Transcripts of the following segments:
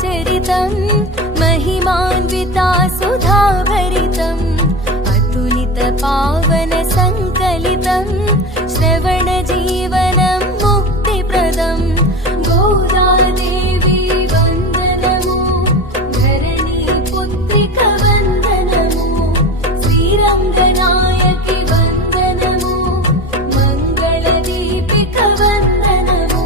चरितं महिमान्विता सुधाभरितम् अतुलित पावन संकलितं श्रवणजीवनं मुक्तिप्रदम् गोदादेवी वन्दनमु धरणी पुत्रिक वन्दनमु श्रीरङ्गनायकि वन्दनमु मङ्गलदीपिक वन्दनमु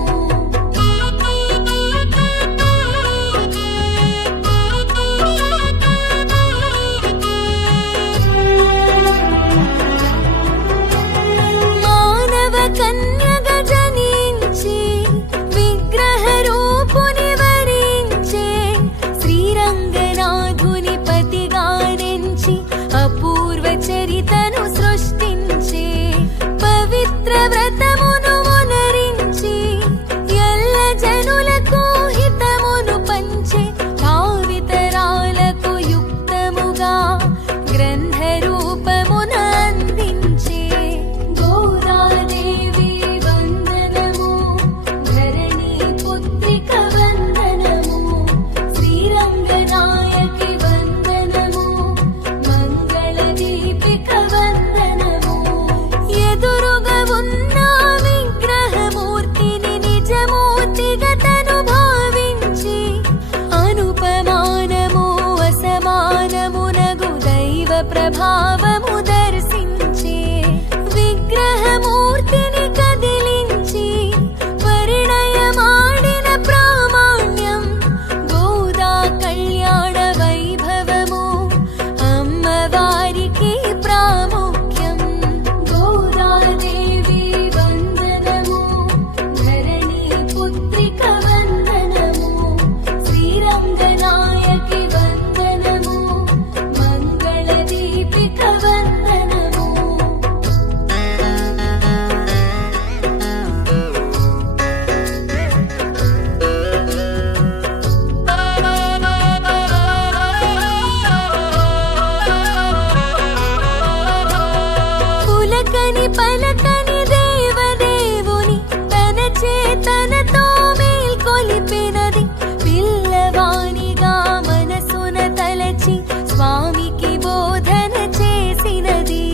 मानव कन्यग जनिंचे विग्रह रूपुनि वरिंचे श्रीरंगनाथुनि पतिगानिंచి अपूर्व चरितनु सृष्टिंचे पवित्र व्रतमुनु मुनరించి ఎల్ల జనులకు హితమును పంచే భావితరాలకు యుక్తముగా గ్రంథ రూపమున అందించే గోదాదేవి వందనము ధరణి పుత్రిక వందనము శ్రీరంగనాయకి వందనము మంగళదీపిక వందనము ఎదురుగా ఉన్న విగ్రహమూర్తిని నిజమూర్తిగా తను భావించి అనుపమానము అసమానమునగు దైవ ప్రభావము దర్శించే విగ్రహమూర్తిని కదిలించి పరిణయమాడిన ప్రామాణ్యం గోదా కళ్యాణ వైభవము అమ్మవారికి ప్రాముఖ్యం గోదాదేవి వందనము ధరణి పుత్రిక వందనము శ్రీరంగనాయకి వందనము మంగళదీపిక వందనము పులకని పలకని దేవదేవుని తన చేతనతో మేల్కొలిపినది పిల్లవానిగా మనసున తలచి స్వామికి బోధన చేసినది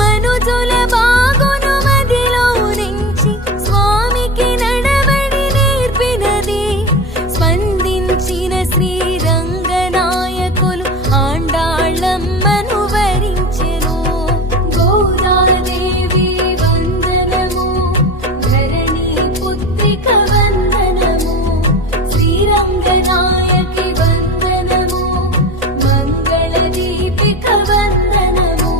మనుజుల బాగును మదిలో నుంచి స్వామికి నడవడి నేర్పినది స్పందించిన శ్రీరంగనాయకులు ఆండాళ్ళమ్మను వరించెను గోదాదేవి వందనము ధరణి పుత్రిక వందనము శ్రీరంగనాయకి వందనము మంగళదీపిక వందనము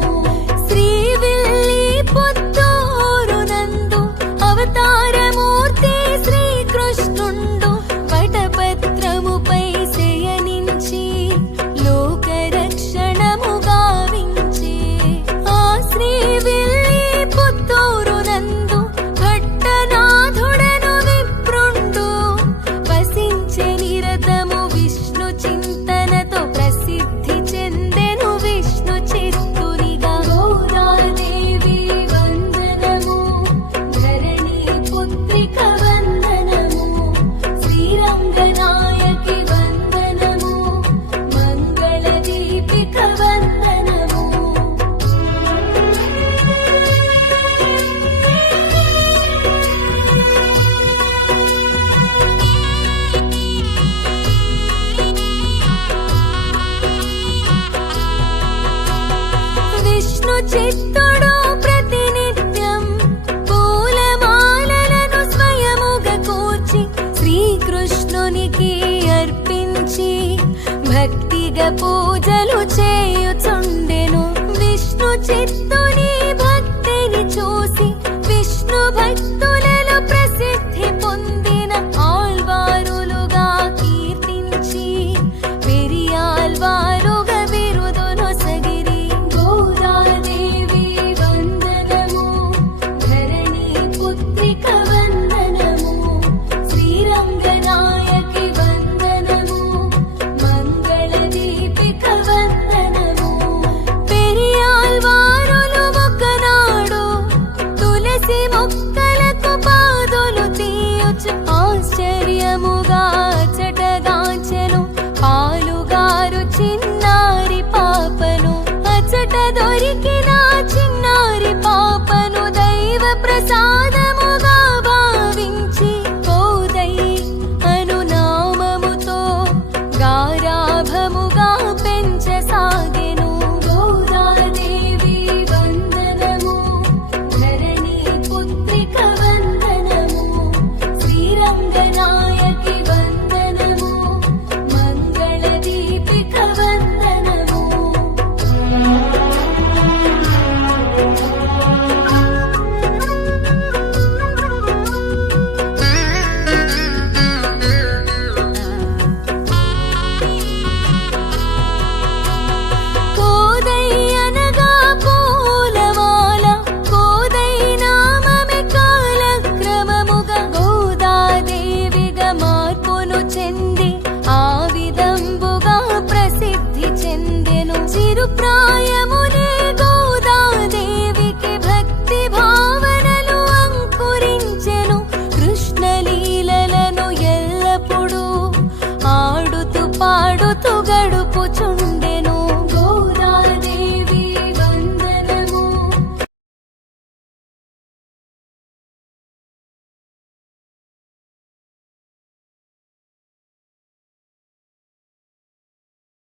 శ్రీవిల్లి పుత్తూరునందు అవతారమూర్తి శ్రీకృష్ణుండు పటపత్రముపై శయనించి లోకరక్షణము గావించే ఆ శ్రీవిల్లి పుత్తూరునందు భట్టనాథుడను విప్రుండు వసించే నిరతము విష్ణు చింతనతో ప్రసిద్ధి చెందెను విష్ణు చిత్తునిగా గోదాదేవి వందనము ధరణి పుత్రిక వందనము శ్రీరంగనాయకి వందనము మంగళదీపిక వందనము విష్ణు చిత్తుడు ప్రతినిత్యం పూలమాలలను స్వయముగా కూర్చి శ్రీకృష్ణునికి అర్పించి భక్తిగా పూజలు చేయుచుండెను విష్ణు చిత్తుని భక్తిని చూసి విష్ణు భక్తులలో ప్రసిద్ధి పొందిన ఆళ్వారులుగా కీర్తించి పెరియాళ్వారుగా బిరుదునొసగిరి గోదాదేవి వందనము ధరణి పుత్రిక వందనము శ్రీరంగనాయకి వందనము మంగళదీపిక వందనము పెరియాళ్వారులు ఒకనాడు తులసి మొక్కలకు పాదులు తీయుచు ఆశ్చర్యముగా చటగాంచె